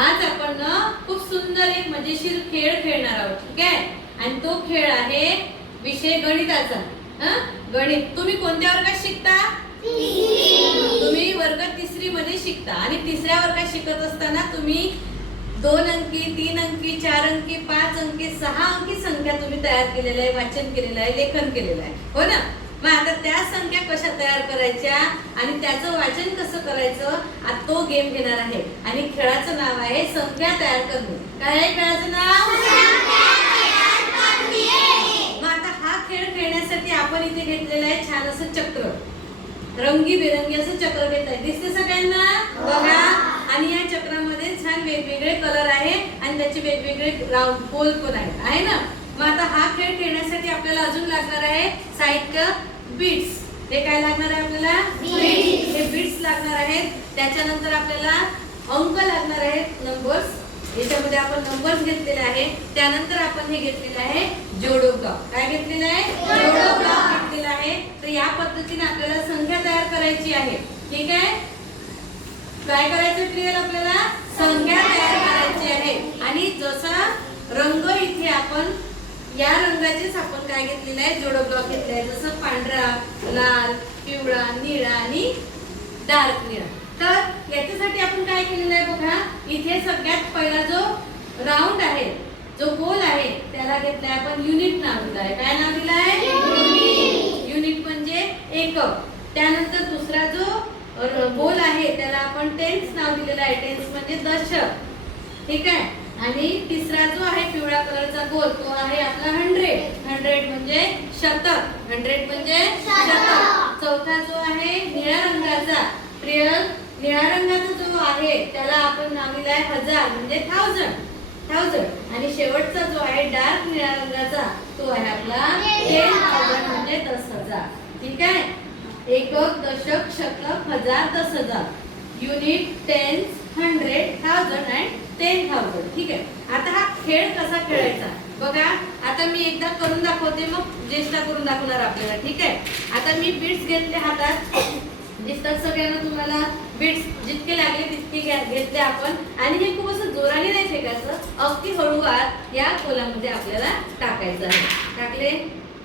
आज आपण ना खूप सुंदर एक मजेशीर खेळ खेळणार आहोत, ठीक आहे? आणि तो खेळ आहे विषय गणिताचा. गणित. तुम्ही कोणत्या वर्गात शिकता? तुम्ही वर्ग 3री मध्ये शिकता. आणि 3ऱ्या वर्गात शिकत असताना तुम्ही 2 अंकी, 3 अंकी, 4 अंकी, 5 अंकी, 6 अंकी संख्या तुम्ही तयार केलेल्या आहे, वाचन केलेलं आहे, लेखन केलेलं आहे, हो ना? मग आता त्या संख्या कशा तयार करायच्या आणि त्याचं वाचन कसं करायचं, आज तो गेम घेणार आहे. आणि खेळाचं नाव आहे संख्या तयार करणे. काय आहे खेळाचं नाव? मग आता हा खेळ खेळण्यासाठी आपण इथे घेतलेलं आहे छान असं चक्र, रंगीबेरंगी असं चक्र घेत आहे. दिसते सगळ्यांना? बघा. आणि या चक्रामध्ये छान वेगवेगळे कलर आहे आणि त्याचे वेगवेगळे राऊंड गोल पण आहेत, आहे ना? मग आता हा खेळ खेळण्यासाठी आपल्याला अजून लागणार आहे साहित्य, बीट्स. हे काय लागणार आहे आपल्याला? हे बीट्स लागणार आहेत. त्याच्यानंतर आपल्याला अंक लागणार आहेत, नंबर्स. याच्यामध्ये आपण नंबर्स घेतलेले आहे. त्यानंतर आपण हे घेतलेलं आहे जोडो ब्लॉक. काय घेतलेलं आहे? जोडो ब्लॉक घेतलेला आहे. तर या पद्धतीने आपल्याला संख्या तयार करायची आहे, ठीक आहे? काय करायचं प्रियल? आपल्याला संख्या तयार करायची आहे. आणि जसा रंग इथे आपण या रंगाचेच आपण काय घेतलेलं आहे? जोडो ब्लॉक घेतले आहे. जसं पांढरा, लाल, पिवळा, निळा आणि डार्क निळा. तर याच्यासाठी आपण काय केलेलं आहे बघा, इथे सगळ्यात पहिला जो राऊंड आहे, जो गोल आहे, त्याला घेतलाय आपण युनिट नाव दिलं आहे. काय नाव दिलं आहे? युनिट म्हणजे एकक. त्यानंतर दुसरा जो गोल आहे त्याला आपण टेन्स नाव दिलेलं आहे. टेन्स म्हणजे दशक, ठीक आहे? आणि तिसरा जो आहे पिवळ्या कलरचा गोल, तो आहे आपला 100 म्हणजे शतक. 100 म्हणजे शतक. चौथा जो आहे निळ्या रंगाचा, प्रियल, निळ्या रंगाचा जो आहे त्याला आपण नाव दिलं आहे 1000 म्हणजे 1000. आणि शेवटचा जो आहे डार्क निळ्या रंगाचा, तो आहे आपला 10,000 म्हणजे 10,000, ठीक आहे? एकक, दशक, शतक, हजार, 10,000. युनिट, टेन्स, 100, 1000 आणि 10,000, ठीक आहे? आता हा खेळ कसा खेळायचा बघा. आता मी एकदा करून दाखवते, मग ज्येष्ठा करून दाखवणार आपल्याला, ठीक आहे? आता मी बीट्स घेतले हातात, दिसतात सगळ्यांना तुम्हाला? बीट्स जितके लागले तितके घेतले आपण. आणि हे खूप असं जोराने नाही फेकायचं, अगदी हळूवार या गोलामध्ये आपल्याला टाकायचं आहे. टाकले?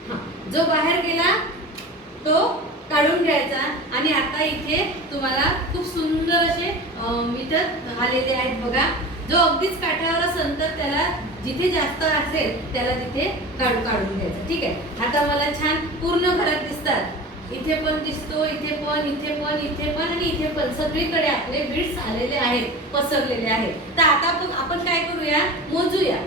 हा. जो बाहेर गेला तो काढून घ्यायचा. आणि आता इथे तुम्हाला खूप सुंदर असे मीटर आलेले आहेत बघा. जो अगदीच काठावर असेल तर त्याला जिथे जास्त असेल त्याला तिथे काढून घ्यायचं, ठीक आहे? आता मला छान पूर्ण घरात दिसतात. इथे पण दिसतो, इथे पण, इथे पण, इथे पण आणि इथे पण. सगळीकडे आपले बीट्स आलेले आहेत, पसरलेले आहेत. तर आता आपण काय करूया? मोजूया.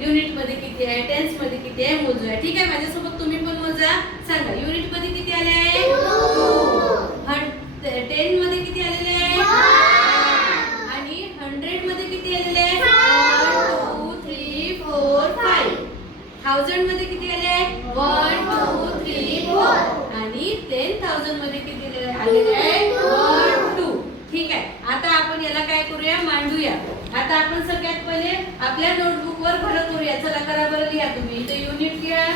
युनिट मध्ये किती आहे, टेन्स मध्ये किती आहे मोजूया, ठीक आहे? माझ्यासोबत तुम्ही पण मोजा. सांगा युनिट मध्ये किती आले आहे? 10 मध्ये किती आलेले आहे? आणि 100 मध्ये किती आलेले आहे? 1 2 3 4 5. 1000 मध्ये किती आले आहे? 1 2 3 4. आणि 10,000 मध्ये किती आलेले आहे? 1 2. ठीक आहे. आता आपण याला काय करूया? मांडूया. आता आपण सगळ्यात पहिले आपल्या नोटबुक वर भर करूया. चला करा बरं, लिहा तुम्ही. इथे युनिट लिहा,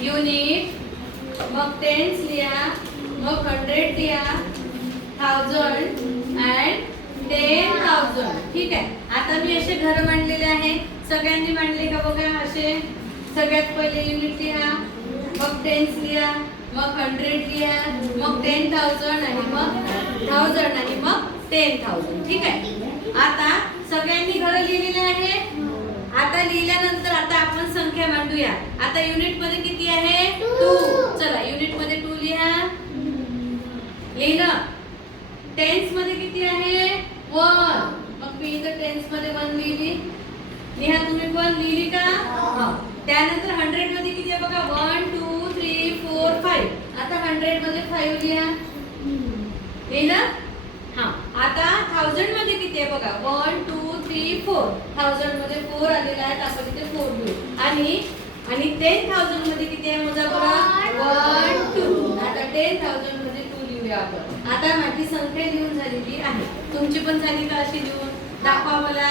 युनिट, मग टेन्स लिहा, मग 100 लिहा, 1000 and 10,000, ठीक आहे? आता मी असे घर मांडलेले आहे. सगळ्यांनी मांडले का बघा असे? सगळ्यात पहिले युनिट लिहा, मग टेन्स लिहा, मग 100 लिहा, मग 10,000 आणि मग 1000 आणि मग 10,000, ठीक आहे? आता सगळ्यांनी घर लिहिलेले आहे. आता लिहिल्यानंतर आता आपण संख्या मांडूया. आता युनिट मध्ये किती आहे? 2. चला युनिट मध्ये 2 लिहा. लिहिलं. टेन्स मध्ये किती आहे? 1. मग मी इथं टेन्स मध्ये 1 लिहिली. लिहा तुम्ही पण. लिहिली का? त्यानंतर 100 मध्ये किती आहे बघा? 1 2 3 4 5. आता 100 मध्ये 5 लिहा. लिहिलं? हा. आता 1000 मध्ये किती आहे बघा? 1 2 3 4. 1000 मध्ये 4 आलेला आहे. आपण इथे 4 लिहू. आणि 10,000 मध्ये किती आहे मोजा बघा? 1 2. आता 10,000 मध्ये 2 लिहूया आपण. आता माझी संख्या लिहून झालेली आहे. तुमची पण झाली का अशी लिहून? दाखवा मला.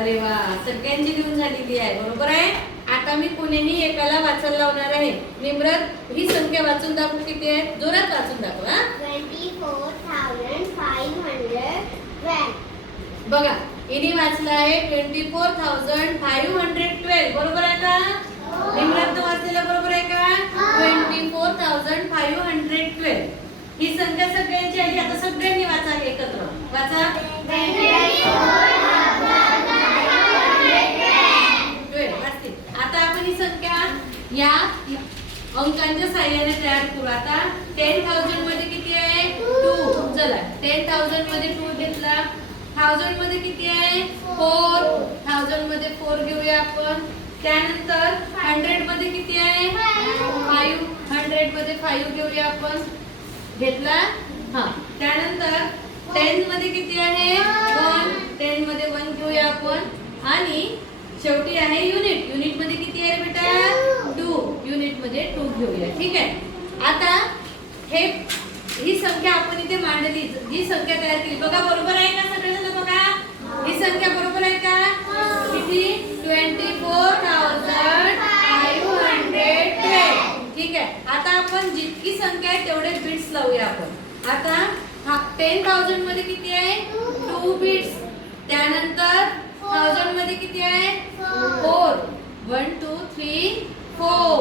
अरे वा, सगळ्यांची लिहून झालेली आहे, बरोबर आहे? आता मी कोणीही एकाला वाचायला लावणार आहे. निम्रत ही संख्या वाचून दाखव. किती आहे? जोरात वाचून दाखव. 24,512. बघा इनी वाचलं आहे 24,512 बरोबर आहे का? निम्रातनं वाचलेलं बरोबर आहे का? 24,512 ही संख्या सगळ्यांची आली. आता सगळ्यांनी वाचा एकत्र वाचा. आता आपण ही संख्या या अंकांच्या साहाय्याने तयार करू. आता 10,000 मध्ये किती आहे? 2. चला 10,000 मध्ये 2 घेतला. 1000 मध्ये किती आहे? 4. 1000 मध्ये 4 घेऊया आपण. त्यानंतर 100 मध्ये किती आहे? 5. 100 मध्ये 5 घेऊया आपण. घेतला. हा त्यानंतर 10 मध्ये किती आहे? 1. 10 मध्ये 1 घेऊया आपण. आणि शेवटी आहे युनिट. युनिट मध्ये किती आहे बेटा? 2. युनिट मध्ये 2 घेऊया. ठीक आहे. आता ही संख्या आपण इथे मांडली. जी संख्या तयार केली बघा बरोबर आहे का? सगळेजण बघा ही संख्या बरोबर आहे का? किती? 24,512. ठीक आहे. आता आपण जितकी संख्या आहे तेवढे बिट्स लावूया आपण. आता 10,000 मध्ये किती आहे? 2 बिट्स. त्यानंतर 1000 मध्ये किती आहे? 4. 1 2 3 4.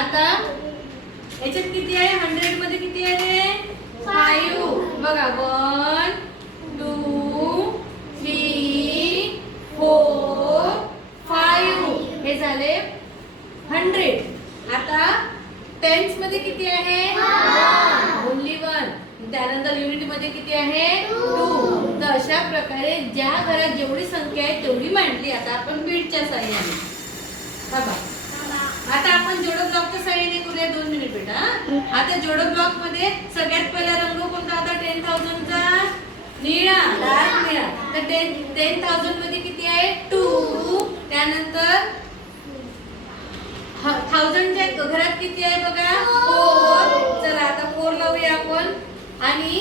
आता याच्यात किती आहे? 100 मध्ये किती आहे? 5. बघा 1 2 3 4 5 हे झाले 100. आता टेन्स मध्ये किती आहे? 1 ओन्ली 1. त्यानंतर युनिट मध्ये किती आहे? 2. तर अशा प्रकारे ज्या घरात जेवढी संख्या आहे तेवढी मांडली. आता आपण बीटच्या साहाय्याने बघा. आता आपण जोडो ब्लॉकच्या साहाय्याने करूया. 2 मिनिट बेटा. आता जोडो ब्लॉक मध्ये सगळ्यात पहिला रंग कोणता होता? 10,000 चा निळा, डार्क निळा. तर 10,000 मध्ये किती आहे? 2. त्यानंतर 1000 च्या घरात किती आहे बघा? 4. चला आता 4 लावूया आपण. आणि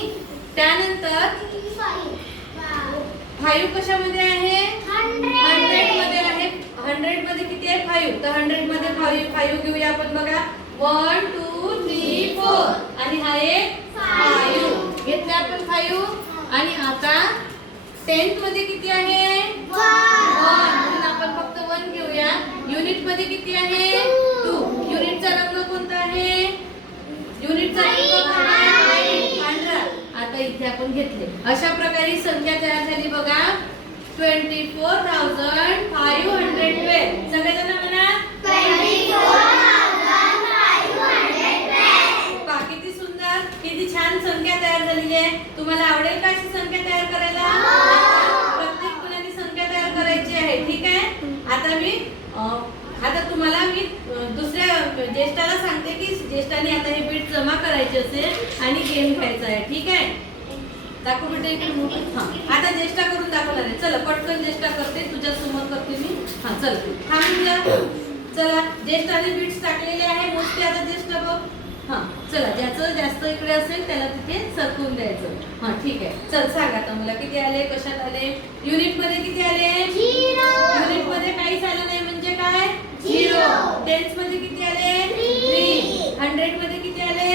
त्यानंतर 5 कशामध्ये आहे? 100 मध्ये आहे. 100 मध्ये किती आहे? 5. तर 100 मध्ये 5 घेऊया आपण बघा. 1 2 3 4. आणि हा एक 5 घेतले आपण 5. आणि आता 10th मध्ये किती आहे? 1. म्हणून आपण फक्त 1 घेऊया. युनिट मध्ये किती आहे? 2. युनिटचा रंग कोणता आहे? युनिटचा रंग पांढरा. आता इथे आपण घेतले. अशा प्रकारे संख्या तयार झाली बघा. 24,512. सगळेजण म्हणा 24,512. किती सुंदर, किती छान संख्या तयार झालेली आहे. तुम्हाला आवडेल का अशी संख्या तयार करायला? प्रत्येक मुलांनी संख्या तयार करायची आहे. ठीक आहे. आता तुम्हाला मी दुसऱ्या ज्येष्ठाला सांगते की ज्येष्ठाने आता हे बीट जमा करायचे असेल आणि गेम खेळायचा आहे. ठीक आहे. दाखव बेटा इकडे मोठं. हा आता ज्येष्ठा करून दाखवणार आहे. चला पटकन ज्येष्ठा करते. तुझ्या समोर करते मी. हा चल थांबून जा. चला ज्येष्ठाने बीट्स टाकलेले आहे. मोठे आता ज्येष्ठ बघ. हा चला ज्याचं जास्त इकडे असेल त्याला तिथे सरकवून द्यायचं. हा ठीक आहे. चल सांग आता मला किती आले, कशात आले? युनिट मध्ये किती आले? 0. युनिट मध्ये काहीच आलं नाही म्हणजे काय? 0. टेन्स मध्ये किती आले? 3. 100 मध्ये किती आले?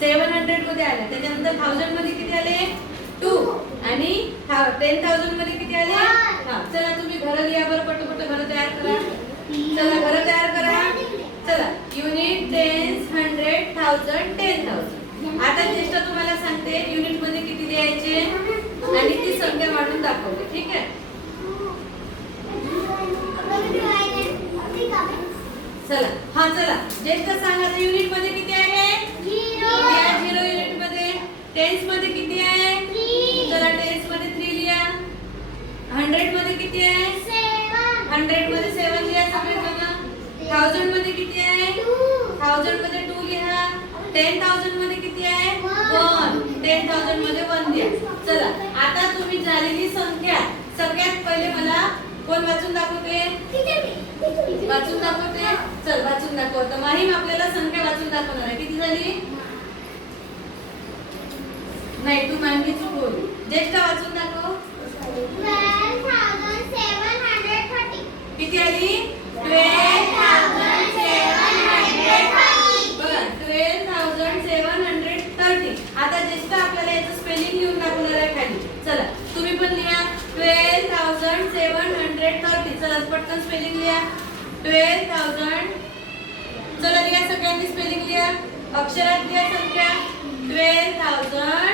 700 मध्ये आले. त्याच्यानंतर 1000 मध्ये किती आले? 2. आणि 10,000 मध्ये किती आले? हा चला तुम्ही घरं लिहा बरं. पटपट घरं तयार करा. चला घरं तयार करा. चला युनिट 10 100 1000 10,000. आता ज्येष्ठ तुम्हाला सांगते युनिट मध्ये किती लिहायचे आणि ती संख्या वाढून दाखवते. ठीक आहे. चला हा चला ज्येष्ठ सांगा युनिट मध्ये किती आहे? 0 युनिट मध्ये. टेन्स मध्ये किती आहे? 3. चला टेन्स मध्ये 3 लिहा. 100 मध्ये किती आहे? 100 मध्ये 7 लिहा सगळेजण. 1000 मध्ये किती आहे? 1000 मध्ये 2 लिहा. 10,000 मध्ये किती आहे? 1. 10,000 मध्ये 1 लिहा. चला आता तुम्ही झालेली संख्या सगळ्यात पहिले मला कोण वाचून दाखवते? वाचून दाखवते. चल वाचून दाखव. तर माहीम आपल्याला संख्या वाचून दाखवणार आहे. किती झाली? नाही तू माहिती चुकवली. ज्येष्ठ वाचून दाखव. 12,730. किती आली? 12,730. बघा 12,730. आता ज्येष्ठ आपल्याला याचं स्पेलिंग पटकन स्पेलिंग लिहा. 12,000. चला लिहा सगळ्यांनी स्पेलिंग लिहा. अक्षरात लिहा संख्या 12,000.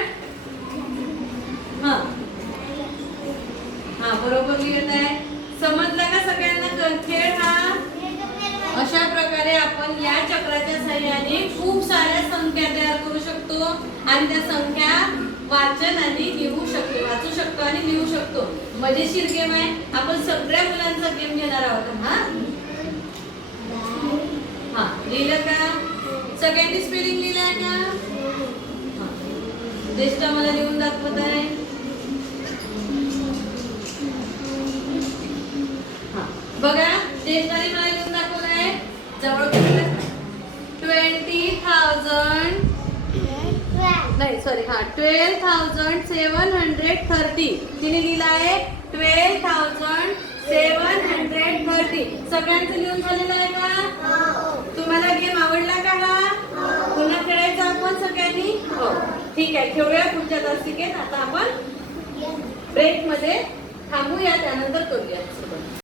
हा बरोबर लिहित आहे. समजला का सगळ्यांना खेळ हा? अशा प्रकारे आपण या चक्राच्या सहाय्याने खूप साऱ्या संख्या तयार करू शकतो आणि त्या संख्या वाचन आणि लिहू शकतो, वाचू शकतो आणि लिहू शकतो. मजेशीर गेम आहे. आपण सगळ्या मुलांचा गेम घेणार आहोत. हा लिहिलं का? सगळ्यांनी स्पेलिंग लिहिलंय का? ज्येष्ठ मला लिहून दाखवत आहे. बघा ज्येष्ठाने मला लिहून दाखवलं आहे. जवळ 20,000 नाही सॉरी 12,730. तिने लिहिलं आहे 12,730. सगळ्यांचं लिहून झालेलं आहे का? तुम्हाला गेम आवडला का हा? पुन्हा खेळायचं आपण सगळ्यांनी? हो ठीक आहे. खेळूया पुढच्या तासिकेत. आता आपण ब्रेक मध्ये थांबूया, त्यानंतर करूया.